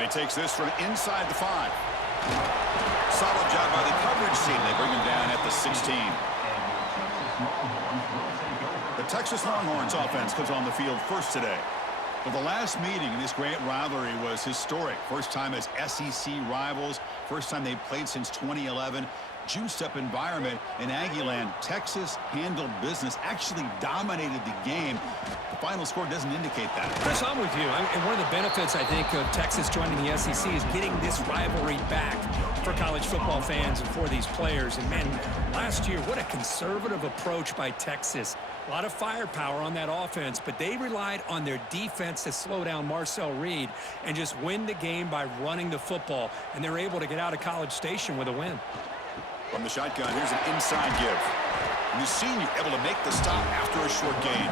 And he takes this from inside the 5. Solid job by the coverage team. They bring him down at the 16. The Texas Longhorns offense comes on the field first today. Well, the last meeting in this great rivalry was historic. First time as SEC rivals. First time they played since 2011. Juiced-up environment in Aggieland. Texas handled business, actually dominated the game. The final score doesn't indicate that. Chris, I'm with you. And one of the benefits, I think, of Texas joining the SEC is getting this rivalry back for college football fans and for these players. And, man, last year, what a conservative approach by Texas. A lot of firepower on that offense, but they relied on their defense to slow down Marcel Reed and just win the game by running the football. And they're able to get out of College Station with a win. From the shotgun, here's an inside give. And the senior able to make the stop after a short gain.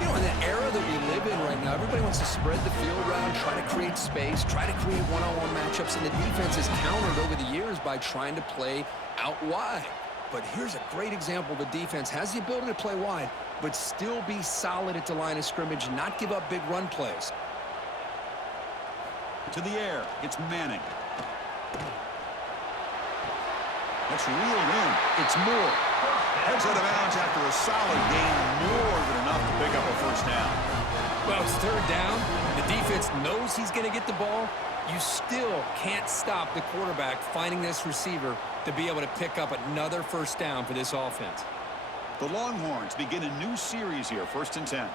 You know, in the era that we live in right now, everybody wants to spread the field around, try to create space, try to create one-on-one matchups, and the defense has countered over the years by trying to play out wide. But here's a great example. The defense has the ability to play wide, but still be solid at the line of scrimmage, not give up big run plays. To the air, it's Manning. That's reeled in. It's Moore. Heads out of bounds after a solid gain, more than enough to pick up a first down. Well, it's third down. The defense knows he's going to get the ball. You still can't stop the quarterback finding this receiver to be able to pick up another first down for this offense. The Longhorns begin a new series here, 1st and 10.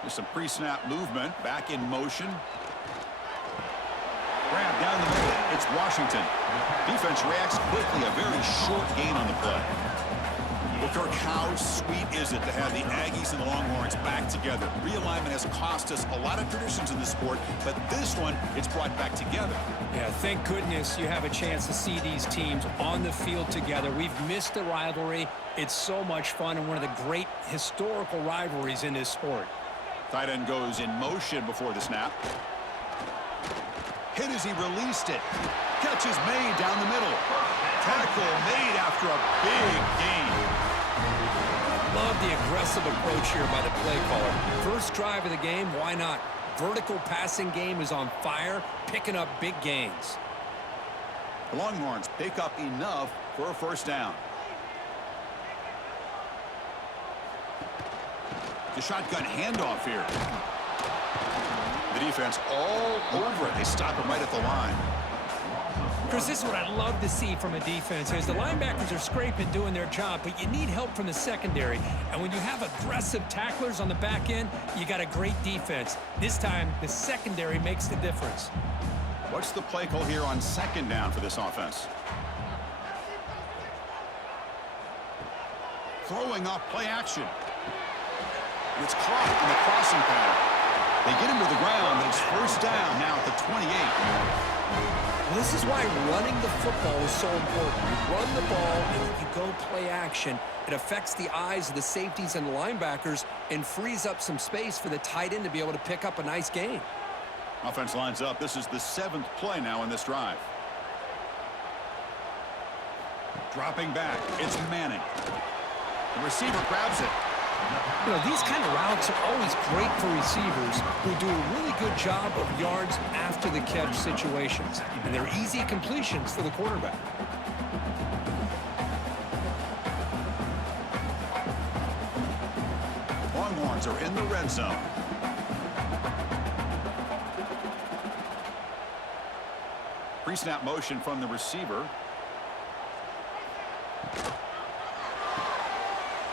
There's some pre-snap movement, back in motion. Grab down the middle. It's Washington. Defense reacts quickly. A very short gain on the play. Well, Kirk, how sweet is it to have the Aggies and the Longhorns back together? Realignment has cost us a lot of traditions in the sport, but this one, it's brought back together. Yeah, thank goodness you have a chance to see these teams on the field together. We've missed the rivalry. It's so much fun and one of the great historical rivalries in this sport. Tight end goes in motion before the snap. Hit as he released it. Catch is made down the middle. Tackle made after a big gain. Love the aggressive approach here by the play caller. First drive of the game, why not? Vertical passing game is on fire, picking up big gains. The Longhorns pick up enough for a first down. The shotgun handoff here. The defense all over it. They stop him right at the line. Chris, this is what I love to see from a defense is the linebackers are scraping, doing their job, but you need help from the secondary. And when you have aggressive tacklers on the back end, you got a great defense. This time, the secondary makes the difference. What's the play call here on 2nd down for this offense? Throwing off play action. It's caught in the crossing pattern. They get him to the ground, but it's first down now at the 28. Well, this is why running the football is so important. You run the ball and you go play action. It affects the eyes of the safeties and the linebackers and frees up some space for the tight end to be able to pick up a nice gain. Offense lines up. This is the 7th play now in this drive. Dropping back. It's Manning. The receiver grabs it. You know, these kind of routes are always great for receivers who do a really good job of yards after the catch situations. And they're easy completions for the quarterback. Longhorns are in the red zone. Pre-snap motion from the receiver.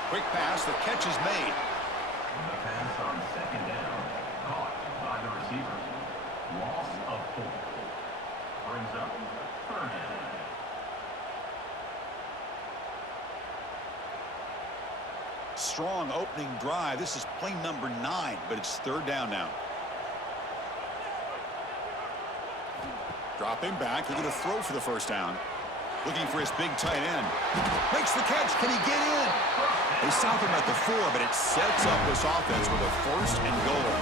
Quick pass, the catch is made. The pass on 2nd down, caught by the receiver. Loss of 4. Brings up 3rd down. Strong opening drive. This is play number 9, but it's 3rd down now. Dropping back, looking to throw for the first down. Looking for his big tight end. Makes the catch. Can he get in? They stop him at the 4, but it sets up this offense with a 1st and goal.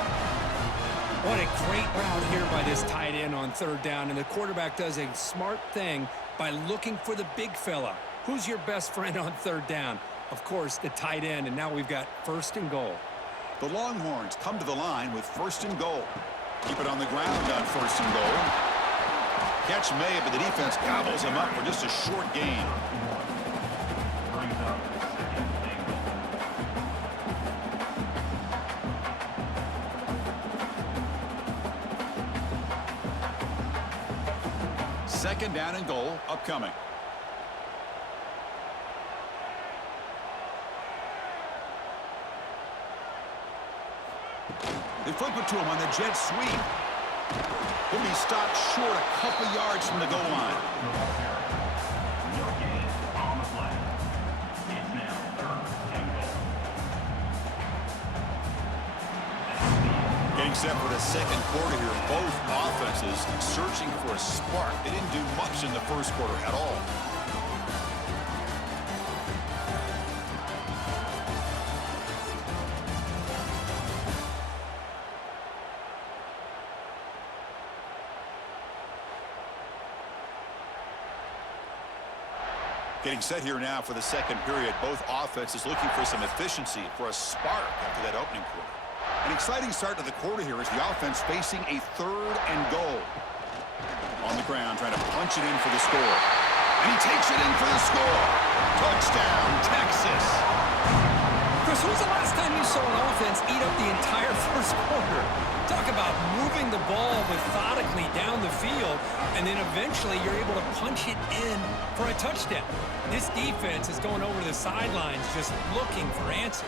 What a great route here by this tight end on 3rd down. And the quarterback does a smart thing by looking for the big fella. Who's your best friend on 3rd down? Of course, the tight end. And now we've got 1st and goal. The Longhorns come to the line with 1st and goal. Keep it on the ground on 1st and goal. Catch made, but the defense gobbles him up for just a short gain. Brings up 2nd and goal. Second down and goal upcoming. They flip it to him on the jet sweep. He'll be stopped short a couple yards from the goal line. No gain on the play. It's now 3rd and goal. Getting set for the second quarter here. Both offenses searching for a spark. They didn't do much in the first quarter at all. Getting set here now for the second period. Both offenses looking for some efficiency, for a spark after that opening quarter. An exciting start to the quarter here as the offense facing a 3rd and goal. On the ground, trying to punch it in for the score. And he takes it in for the score. Touchdown, Texas. Chris, when was the last time you saw an offense eat up the entire first quarter? Talk about moving the ball methodically down the field, and then eventually you're able to punch it in for a touchdown. This defense is going over the sidelines just looking for answers.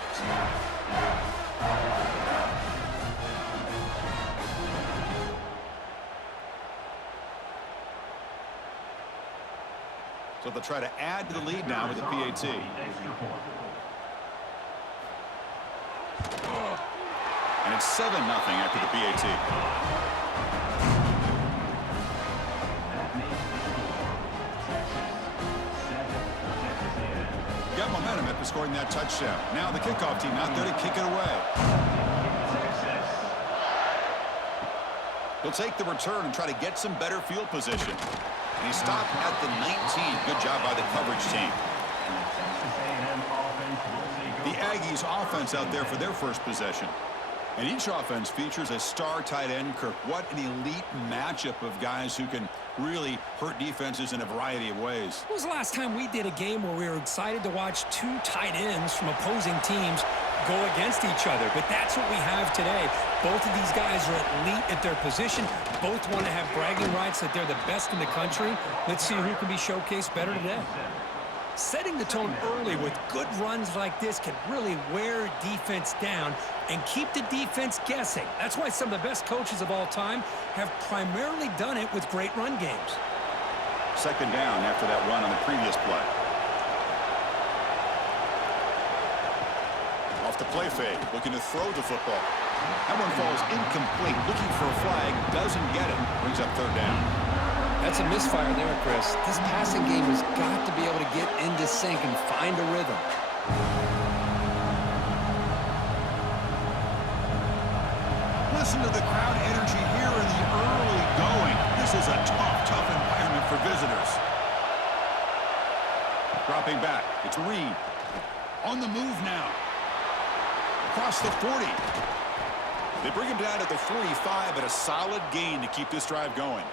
So they'll try to add to the lead now with the PAT. Extra point. And it's 7-0 after the PAT. That makes the score Texas 7, Texas A&M. Got momentum after scoring that touchdown. Now the kickoff team out there to kick it away. Texas. He'll take the return and try to get some better field position. And he stopped at the 19. Good job by the coverage team. And the Texas A&M offense will take The Aggies offense out there for their first possession. And each offense features a star tight end, Kirk. What an elite matchup of guys who can really hurt defenses in a variety of ways. When was the last time we did a game where we were excited to watch 2 tight ends from opposing teams go against each other? But that's what we have today. Both of these guys are elite at their position. Both want to have bragging rights that they're the best in the country. Let's see who can be showcased better today. Setting the tone early with good runs like this can really wear defense down and keep the defense guessing. That's why some of the best coaches of all time have primarily done it with great run games. Second down after that run on the previous play. Off the play fake, looking to throw the football. That one falls incomplete, looking for a flag, doesn't get it. Brings up 3rd down. That's a misfire there, Chris. This passing game has got to be able to get into sync and find a rhythm. Listen to the crowd energy here in the early going. This is a tough environment for visitors. Dropping back, it's Reed. On the move now. Across the 40. They bring him down at the 45, but a solid gain to keep this drive going.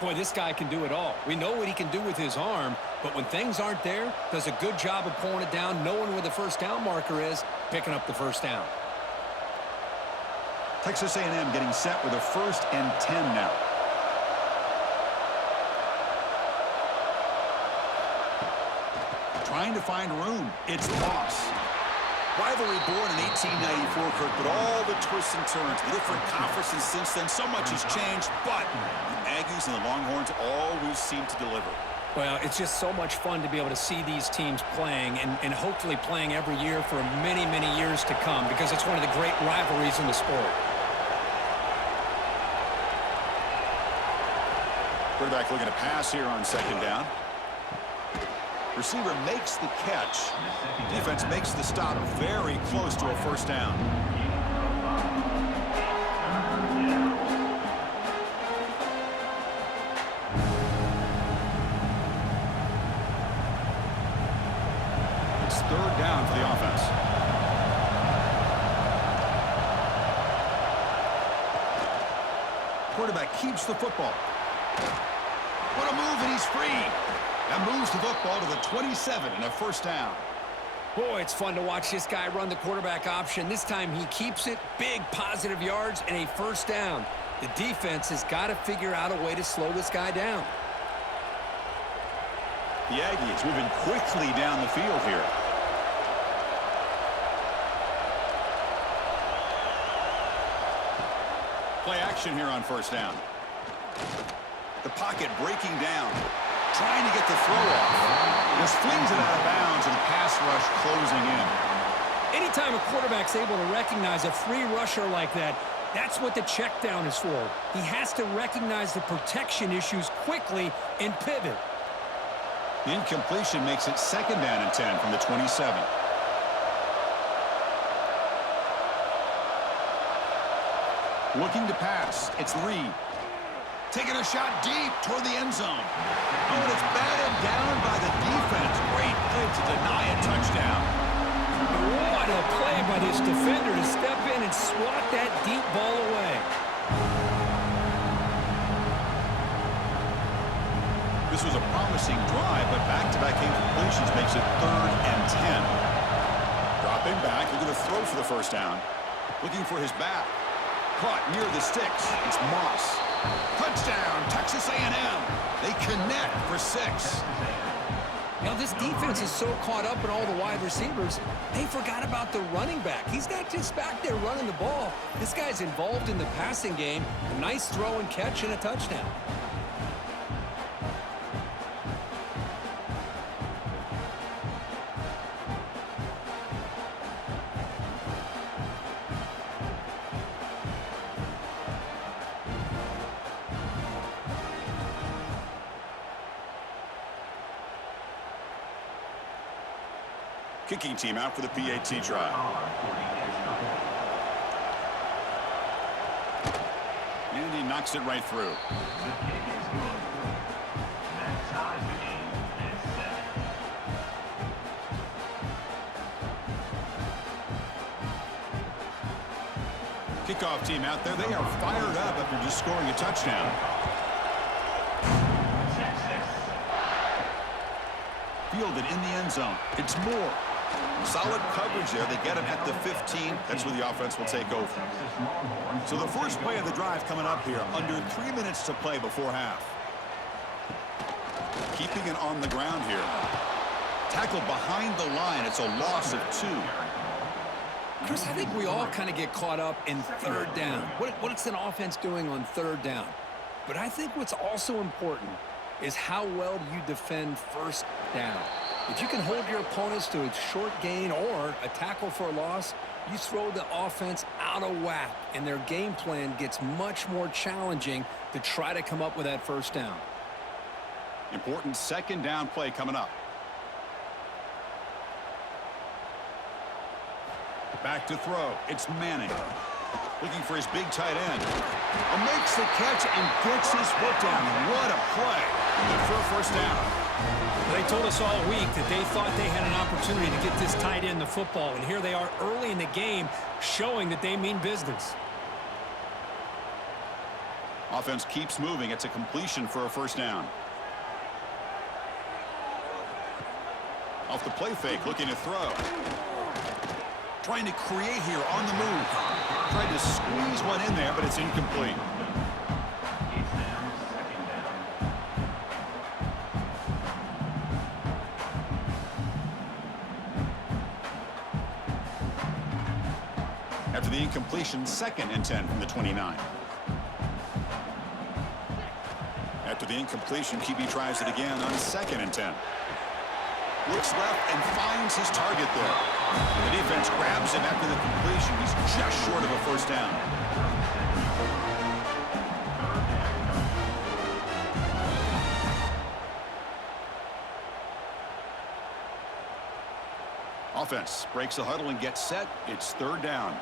Boy, this guy can do it all. We know what he can do with his arm, but when things aren't there, does a good job of pulling it down, knowing where the first down marker is, picking up the first down. Texas A&M getting set with a 1st and 10 now. Trying to find room. It's lost. Rivalry born in 1894, Kirk, but all the twists and turns, the different conferences since then, so much has changed, but the Aggies and the Longhorns always seem to deliver. Well, it's just so much fun to be able to see these teams playing and hopefully playing every year for many, many years to come because it's one of the great rivalries in the sport. Quarterback looking to pass here on 2nd down. Receiver makes the catch. Defense makes the stop very close to a 1st down. It's 3rd down for the offense. quarterback keeps the football. What a move, and he's free. That moves the football to the 27 and a first down. Boy, it's fun to watch this guy run the quarterback option. This time he keeps it, big positive yards, and a first down. The defense has got to figure out a way to slow this guy down. The Aggies moving quickly down the field here. Play action here on first down. The pocket breaking down. Trying to get the throw off. Just flings it out of bounds, and the pass rush closing in. Anytime a quarterback's able to recognize a free rusher like that, that's what the check down is for. He has to recognize the protection issues quickly and pivot. The incompletion makes it second down and 10 from the 27. Looking to pass. It's Reed. Taking a shot deep toward the end zone. Oh, and it's batted down by the defense. Great play to deny a touchdown. What a play by this defender to step in and swat that deep ball away. This was a promising drive, but back-to-back incompletions makes it third and 10. Dropping back, looking to throw for the first down. Looking for his back. Caught near the sticks. It's Moss. Touchdown, Texas A&M. They connect for 6. Now, this defense is so caught up in all the wide receivers, they forgot about the running back. He's not just back there running the ball. This guy's involved in the passing game. A nice throw and catch and a touchdown. Kicking team out for the PAT try. And he knocks it right through. The kick is good. That ties the game at 7. Kickoff team out there. They are fired up after just scoring a touchdown. Fielded in the end zone. It's Moore. Solid coverage there. They get him at the 15. That's where the offense will take over. So the first play of the drive coming up here. Under 3 minutes to play before half. Keeping it on the ground here. Tackle behind the line. It's a loss of 2. Chris, I think we all kind of get caught up in third down. What's an offense doing on third down? But I think what's also important is how well you defend first down. If you can hold your opponents to a short gain or a tackle for a loss, you throw the offense out of whack, and their game plan gets much more challenging to try to come up with that first down. Important second down play coming up. Back to throw. It's Manning. Looking for his big tight end. Makes the catch and gets his foot down. What a play. For a first down. They told us all week that they thought they had an opportunity to get this tight end the football, and here they are early in the game showing that they mean business. Offense keeps moving. It's a completion for a first down. Off the play fake, looking to throw. Trying to create here on the move. Tried to squeeze one in there, but it's incomplete. It's now second down. After the incompletion, second and 10 from the 29. After the incompletion, QB tries it again on second and 10. Looks left and finds his target there. The defense grabs him after the completion. He's just short of a first down. Offense breaks the huddle and gets set. It's third down.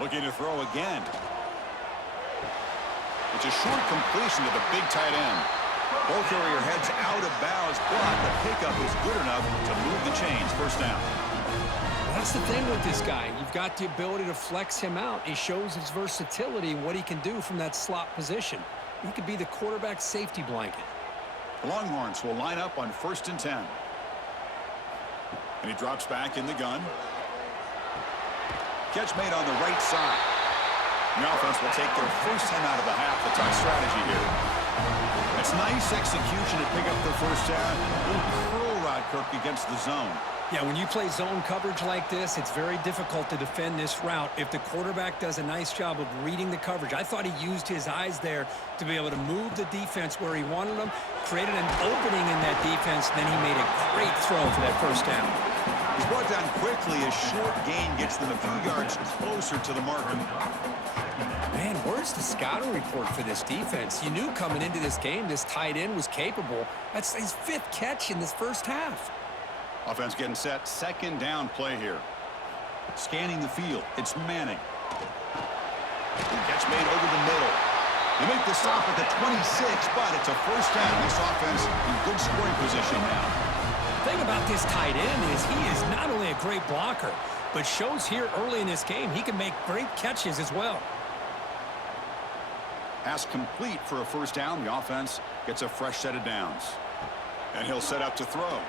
Looking to throw again. It's a short completion to the big tight end. Ball carrier heads out of bounds, but the pickup is good enough to move the chains. First down. Well, that's the thing with this guy. You've They've got the ability to flex him out. He shows his versatility, what he can do from that slot position. He could be the quarterback safety blanket. The Longhorns will line up on 1st and 10. And he drops back in the gun. Catch made on the right side. The offense will take their first time out of the half. The tough strategy here. It's nice execution to pick up the first down. Little curl route, Kirk, against the zone. Yeah, when you play zone coverage like this, it's very difficult to defend this route if the quarterback does a nice job of reading the coverage. I thought he used his eyes there to be able to move the defense where he wanted them, created an opening in that defense, then he made a great throw for that first down. He's brought down quickly. A short gain gets them a few yards closer to the marker. Man, where's the scouting report for this defense? You knew coming into this game this tight end was capable. That's his 5th catch in this first half. Offense getting set. 2nd down play here. Scanning the field. It's Manning. Catch made over the middle. They make the stop at the 26, but it's a first down. This offense in good scoring position now. The thing about this tight end is he is not only a great blocker, but shows here early in this game he can make great catches as well. Pass complete for a first down. The offense gets a fresh set of downs. And he'll set up to throw.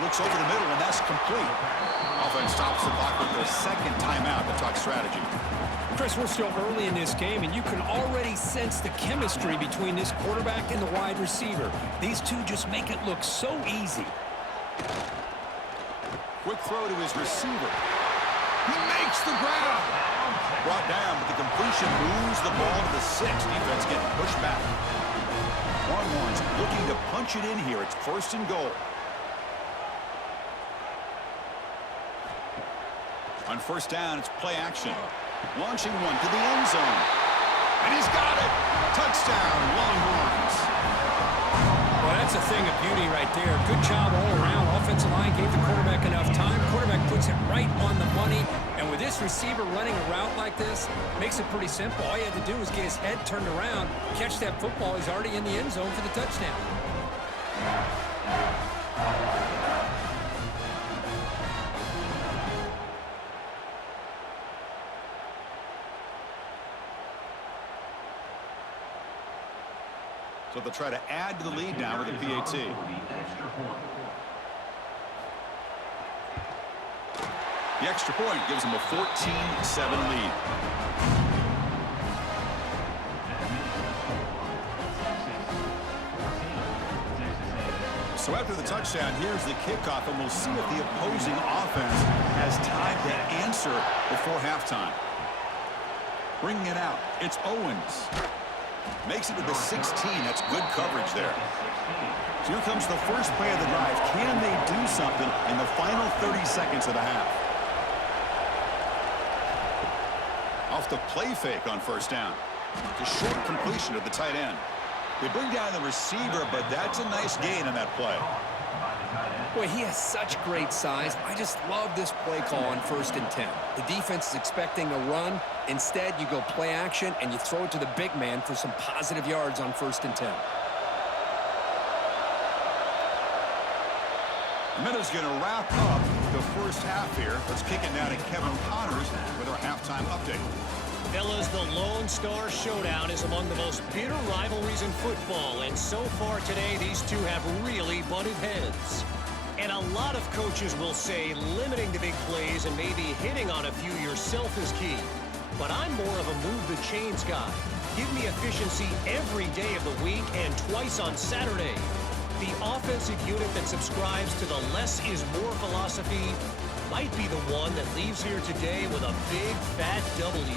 Looks over the middle, and that's complete. Offense stops the clock with their 2nd timeout. The talk strategy. Chris, we're still early in this game, and you can already sense the chemistry between this quarterback and the wide receiver. These two just make it look so easy. Quick throw to his receiver. He makes the grab. Brought down, but the completion moves the ball to the 6. Defense getting pushed back. Longhorns looking to punch it in here. It's 1st and goal. On 1st down, it's play action. Launching one to the end zone. And he's got it. Touchdown, Longhorns. Well, that's a thing of beauty right there. Good job all around. Offensive line gave the quarterback enough time. Quarterback puts it right on the money. And with this receiver running a route like this, makes it pretty simple. All you had to do was get his head turned around, catch that football. He's already in the end zone for the touchdown. So they'll try to add to the lead now with a PAT. The extra point gives them a 14-7 lead. So after the touchdown, here's the kickoff, and we'll see if the opposing offense has time to answer before halftime. Bringing it out, it's Owens. Makes it to the 16. That's good coverage there. So here comes the first play of the drive. Can they do something in the final 30 seconds of the half? Off the play fake on 1st down. The short completion of the tight end. They bring down the receiver, but that's a nice gain on that play. Boy, he has such great size. I just love this play call on 1st and 10. The defense is expecting a run. Instead, you go play action, and you throw it to the big man for some positive yards on 1st and 10. The minute's going to wrap up the first half here. Let's kick it now to Kevin Connors with our halftime update. Fellas, the Lone Star Showdown is among the most bitter rivalries in football, and so far today, these two have really butted heads. And a lot of coaches will say limiting the big plays and maybe hitting on a few yourself is key. But I'm more of a move the chains guy. Give me efficiency every day of the week and twice on Saturday. The offensive unit that subscribes to the less is more philosophy might be the one that leaves here today with a big fat W.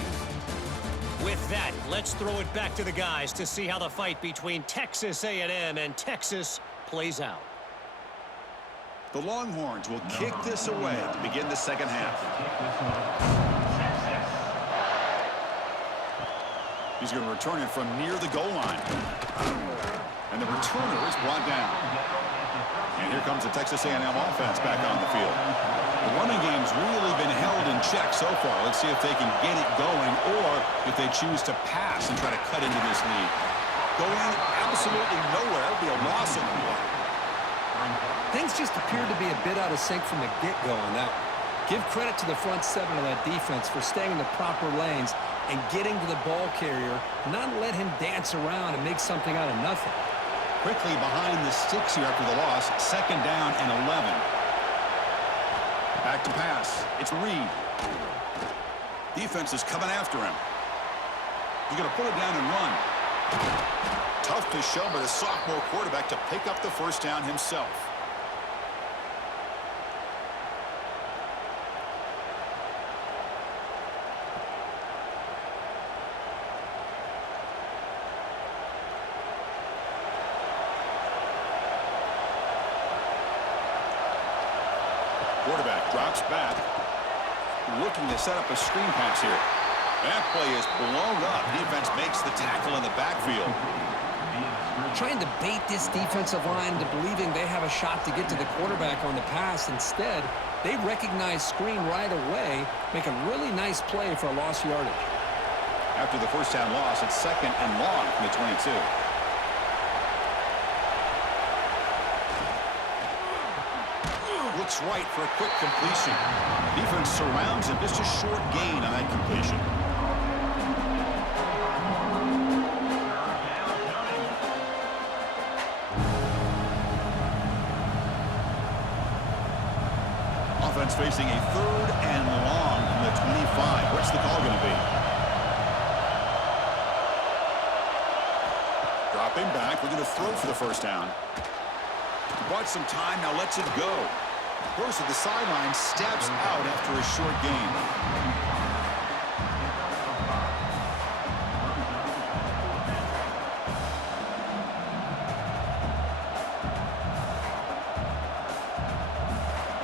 With that, let's throw it back to the guys to see how the fight between Texas A&M and Texas plays out. The Longhorns will kick this away to begin the second half. He's going to return it from near the goal line. And the returner is brought down. And here comes the Texas A&M offense back on the field. The running game's really been held in check so far. Let's see if they can get it going or if they choose to pass and try to cut into this lead. Going absolutely nowhere. It'll be a loss of the play. Things just appeared to be a bit out of sync from the get-go on that one. Give credit to the front seven of that defense for staying in the proper lanes and getting to the ball carrier, not let him dance around and make something out of nothing. Quickly behind the sticks here after the loss. 2nd down and 11. Back to pass. It's Reed. Defense is coming after him. He's going to pull it down and run. Tough to show by the sophomore quarterback to pick up the first down himself. Quarterback drops back, looking to set up a screen pass here. That play is blown up. Defense makes the tackle in the backfield. Trying to bait this defensive line into believing they have a shot to get to the quarterback on the pass. Instead, they recognize screen right away, make a really nice play for a lost yardage. After the first down loss, it's 2nd and long from the 22. Looks right for a quick completion. Defense surrounds him. Just a short gain on that completion. Offense facing a 3rd and long from the 25. What's the call going to be? Dropping back. We're going to throw for the first down. Bought some time. Now lets it go. Goes to the sideline, steps out after a short gain.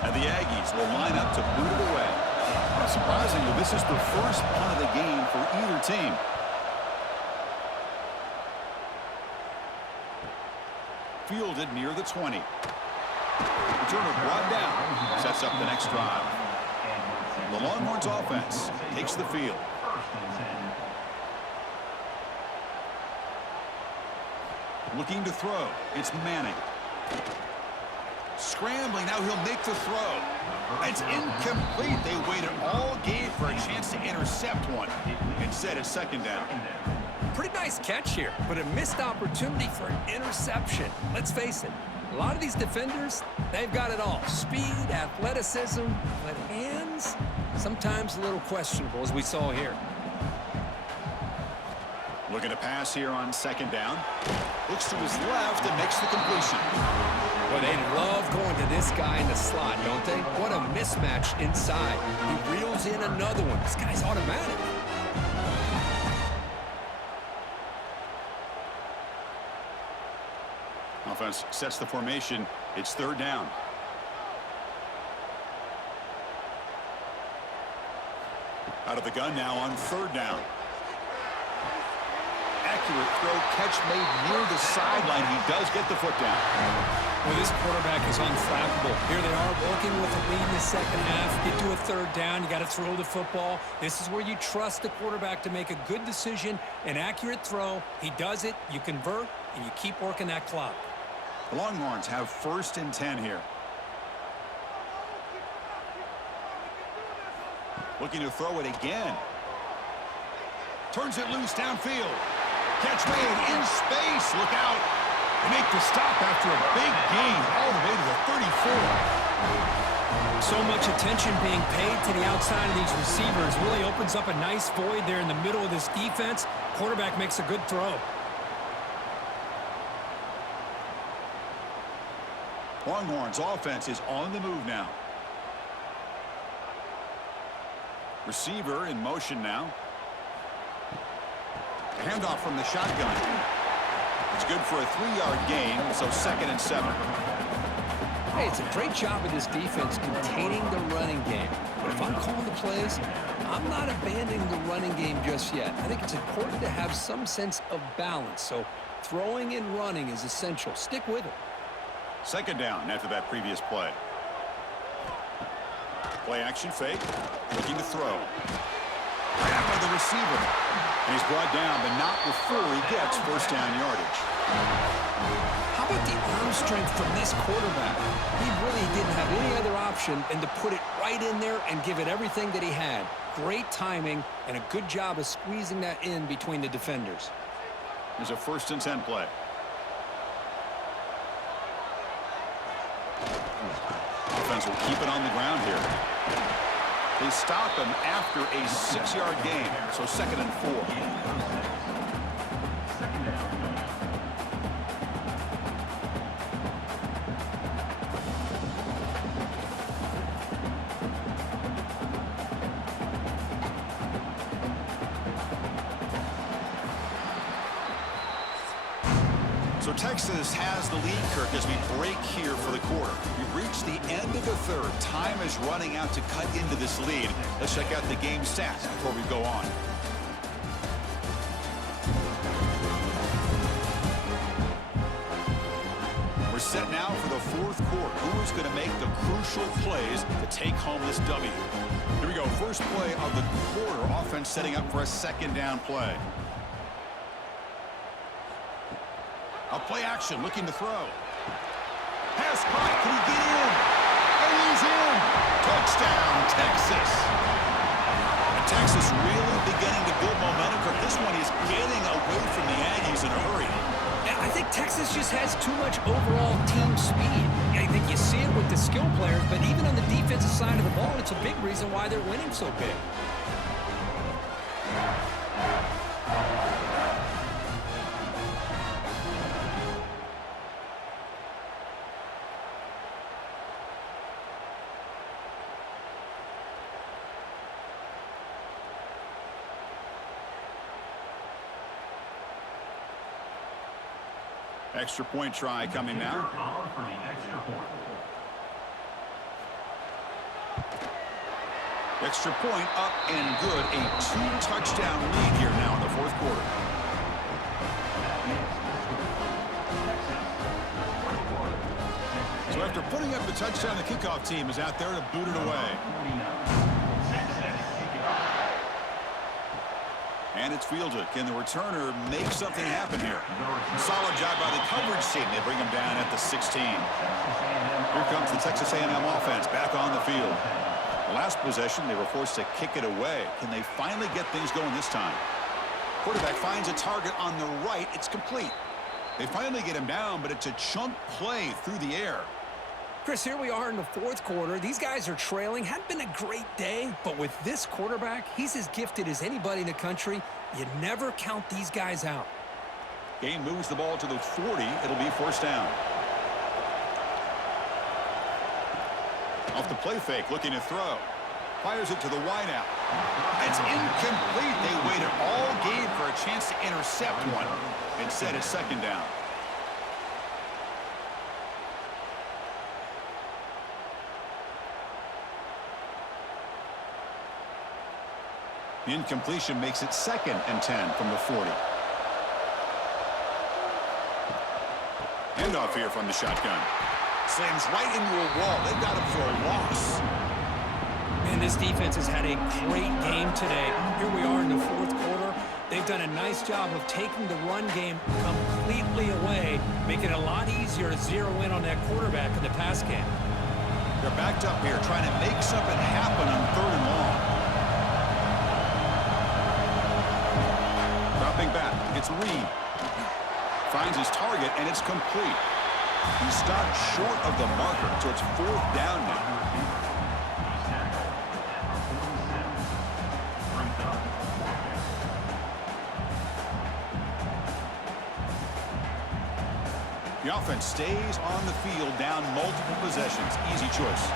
And the Aggies will line up to boot it away. Not surprisingly, this is the first punt of the game for either team. Fielded near the 20. Returner brought down. Sets up the next drive. The Longhorns offense takes the field. Looking to throw. It's Manning. Scrambling. Now he'll make the throw. It's incomplete. They waited all game for a chance to intercept one. Instead, it's 2nd down. Pretty nice catch here, but a missed opportunity for an interception. Let's face it, a lot of these defenders, they've got it all. Speed, athleticism, but hands, sometimes a little questionable, as we saw here. Looking to pass here on 2nd down. Looks to his left and makes the completion. Well, they love going to this guy in the slot, don't they? What a mismatch inside. He reels in another one. This guy's automatic. Offense sets the formation. It's 3rd down. Out of the gun now on 3rd down. Accurate throw, catch made near the sideline. He does get the foot down. Well, this quarterback is unflappable. Here they are working with a lead in the 2nd half. Get to a 3rd down. You got to throw the football. This is where you trust the quarterback to make a good decision, an accurate throw. He does it. You convert, and you keep working that clock. The Longhorns have 1st and 10 here. Looking to throw it again. Turns it loose downfield. Catch made in space. Look out. They make the stop after a big gain all the way to the 34. So much attention being paid to the outside of these receivers. Really opens up a nice void there in the middle of this defense. Quarterback makes a good throw. Longhorns offense is on the move now. Receiver in motion now. Handoff from the shotgun. It's good for a 3-yard gain, so 2nd and 7. Hey, it's a great job of this defense containing the running game. But if I'm calling the plays, I'm not abandoning the running game just yet. I think it's important to have some sense of balance. So throwing and running is essential. Stick with it. 2nd down after that previous play. Play action fake. Looking to throw. Grab by the receiver. And he's brought down, but not before he gets 1st down yardage. How about the arm strength from this quarterback? He really didn't have any other option than to put it right in there and give it everything that he had. Great timing and a good job of squeezing that in between the defenders. There's a 1st and 10 play. Offense will keep it on the ground here. They stop him after a 6-yard gain, so 2nd and 4. So Texas has the lead, Kirk, as we break here for the quarter. We've reached the end of the 3rd. Time is running out to cut into this lead. Let's check out the game stats before we go on. We're set now for the 4th quarter. Who is going to make the crucial plays to take home this W? Here we go. First play of the quarter. Offense setting up for a 2nd down play. A play action, looking to throw. Pass caught, can he get in? And he's in! Touchdown, Texas! And Texas really beginning to build momentum. This one is getting away from the Aggies in a hurry. Yeah, I think Texas just has too much overall team speed. I think you see it with the skill players, but even on the defensive side of the ball, it's a big reason why they're winning so big. Extra point try coming now. Extra point up and good. A 2-touchdown lead here now in the 4th quarter. So after putting up the touchdown, the kickoff team is out there to boot it away. And it's fielded. Can the returner make something happen here? Solid job by the coverage team. They bring him down at the 16. Here comes the Texas A&M offense back on the field. The last possession, they were forced to kick it away. Can they finally get things going this time? Quarterback finds a target on the right. It's complete. They finally get him down, but it's a chunk play through the air. Chris, here we are in the 4th quarter. These guys are trailing. Hadn't been a great day, but with this quarterback, he's as gifted as anybody in the country. You never count these guys out. Game moves the ball to the 40. It'll be 1st down. Off the play fake, looking to throw. Fires it to the wideout. It's incomplete. They waited all game for a chance to intercept one. Instead, it's 2nd down. The incompletion makes it 2nd and 10 from the 40. Handoff here from the shotgun. Slams right into a wall. They've got him for a loss. And this defense has had a great game today. Here we are in the 4th quarter. They've done a nice job of taking the run game completely away, making it a lot easier to zero in on that quarterback in the pass game. They're backed up here trying to make something happen on 3rd and long. Dropping back, it's Reed. Finds his target, and it's complete. He stopped short of the marker, so it's 4th down now. The offense stays on the field down multiple possessions. Easy choice.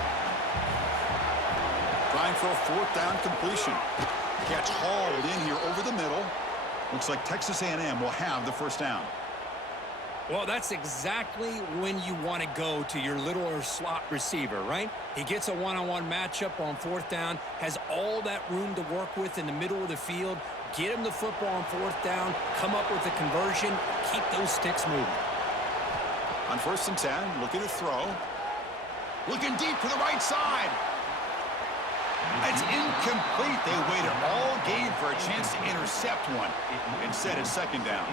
Trying for a 4th down completion. Catch hauled in here over the middle. Looks like Texas A&M will have the 1st down. Well, that's exactly when you want to go to your little slot receiver, right? He gets a one-on-one matchup on 4th down, has all that room to work with in the middle of the field, get him the football on 4th down, come up with a conversion, keep those sticks moving. On 1st and 10, looking to throw. Looking deep to the right side. It's incomplete. They waited all game for a chance to intercept one. Instead, it's 2nd down.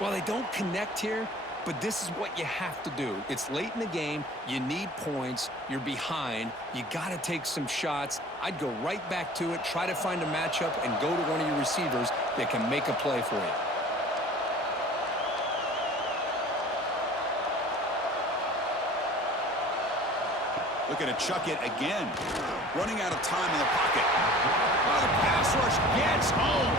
Well, they don't connect here. but this is what you have to do. It's late in the game. You need points. You're behind. You got to take some shots. I'd go right back to it, try to find a matchup, and go to one of your receivers that can make a play for you. Looking to chuck it again. Running out of time in the pocket. Oh, the pass rush gets home.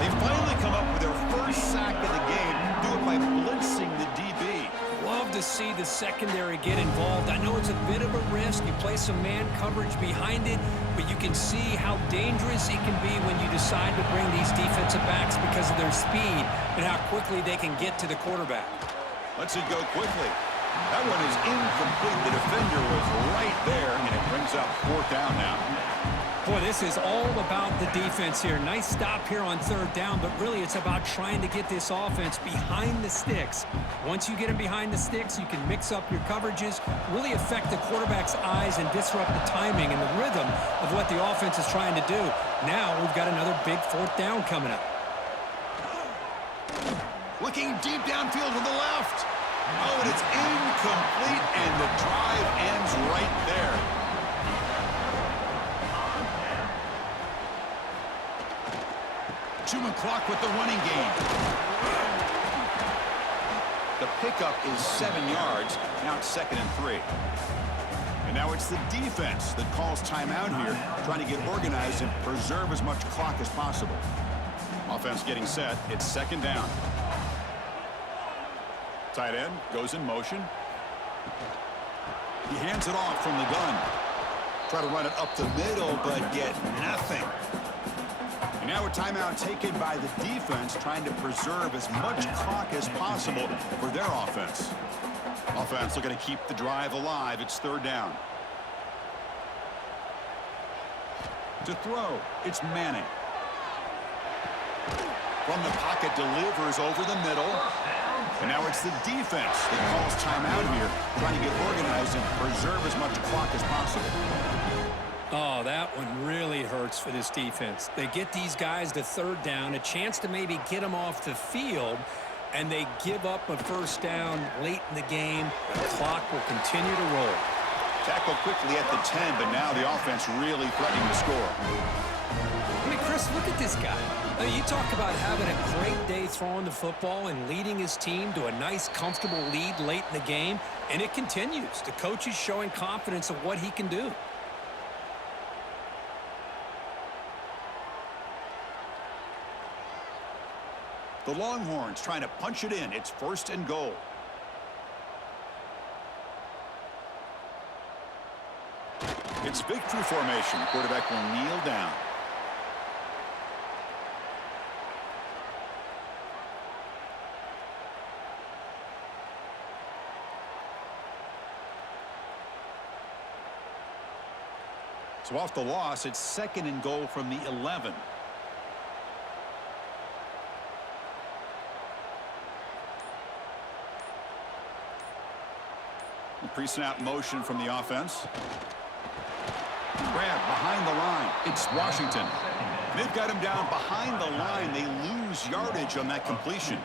They finally come up with their first sack of the game. Do it by blitzing the DB. Love to see the secondary get involved. I know it's a bit of a risk. You play some man coverage behind it, but you can see how dangerous it can be when you decide to bring these defensive backs because of their speed and how quickly they can get to the quarterback. Lets it go quickly. That one is incomplete. The defender was right there, and it brings up 4th down now. Boy, this is all about the defense here. Nice stop here on 3rd down, but really it's about trying to get this offense behind the sticks. Once you get them behind the sticks, you can mix up your coverages, really affect the quarterback's eyes and disrupt the timing and the rhythm of what the offense is trying to do. Now we've got another big 4th down coming up. Looking deep downfield to the left. Oh, and it's incomplete, and the drive ends right there. Chewing clock with the running game. The pickup is 7 yards. Now it's 2nd and 3. And now it's the defense that calls timeout here, trying to get organized and preserve as much clock as possible. Offense getting set. It's 2nd down. Tight end goes in motion. He hands it off from the gun. Try to run it up the middle, but get nothing. And now a timeout taken by the defense, trying to preserve as much clock as possible for their offense. Offense looking to keep the drive alive. It's 3rd down. To throw, it's Manning. From the pocket, delivers over the middle. And now it's the defense that calls timeout here, trying to get organized and preserve as much clock as possible. Oh, that one really hurts for this defense. They get these guys to 3rd down, a chance to maybe get them off the field, and they give up a 1st down late in the game. The clock will continue to roll. Tackle quickly at the 10, but now the offense really threatening to score. I mean, Chris, look at this guy. I mean, you talk about having a great day throwing the football and leading his team to a nice, comfortable lead late in the game, and it continues. The coach is showing confidence of what he can do. The Longhorns trying to punch it in. It's 1st and goal. It's victory formation. Quarterback will kneel down. So off the loss, it's 2nd and goal from the 11. The pre-snap motion from the offense. Grab behind the line. It's Washington. They've got him down behind the line. They lose yardage on that completion.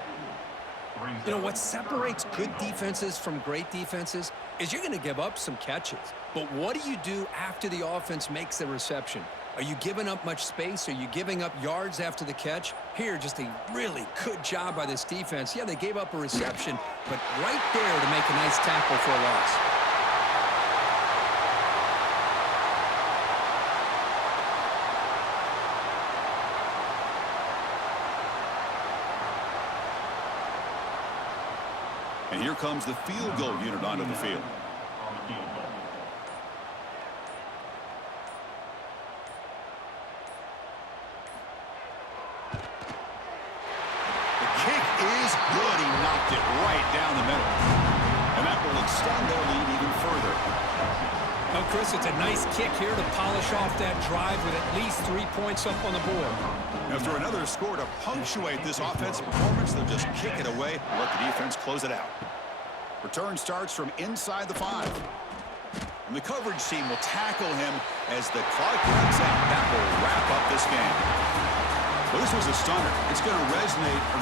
You know, what separates good defenses from great defenses is you're going to give up some catches. But what do you do after the offense makes the reception? Are you giving up much space? Are you giving up yards after the catch? Here, just a really good job by this defense. Yeah, they gave up a reception, but right there to make a nice tackle for a loss. And here comes the field goal unit onto the field. The kick is good. He knocked it right down the middle. And that will extend their lead even further. Well, Chris, it's a nice kick here to polish off that drive with at least 3 points up on the board. After another score to punctuate this offensive performance, they'll just kick it away and let the defense close it out. Return starts from inside the 5. And the coverage team will tackle him as the clock runs out. That will wrap up this game. Well, this was a stunner. It's going to resonate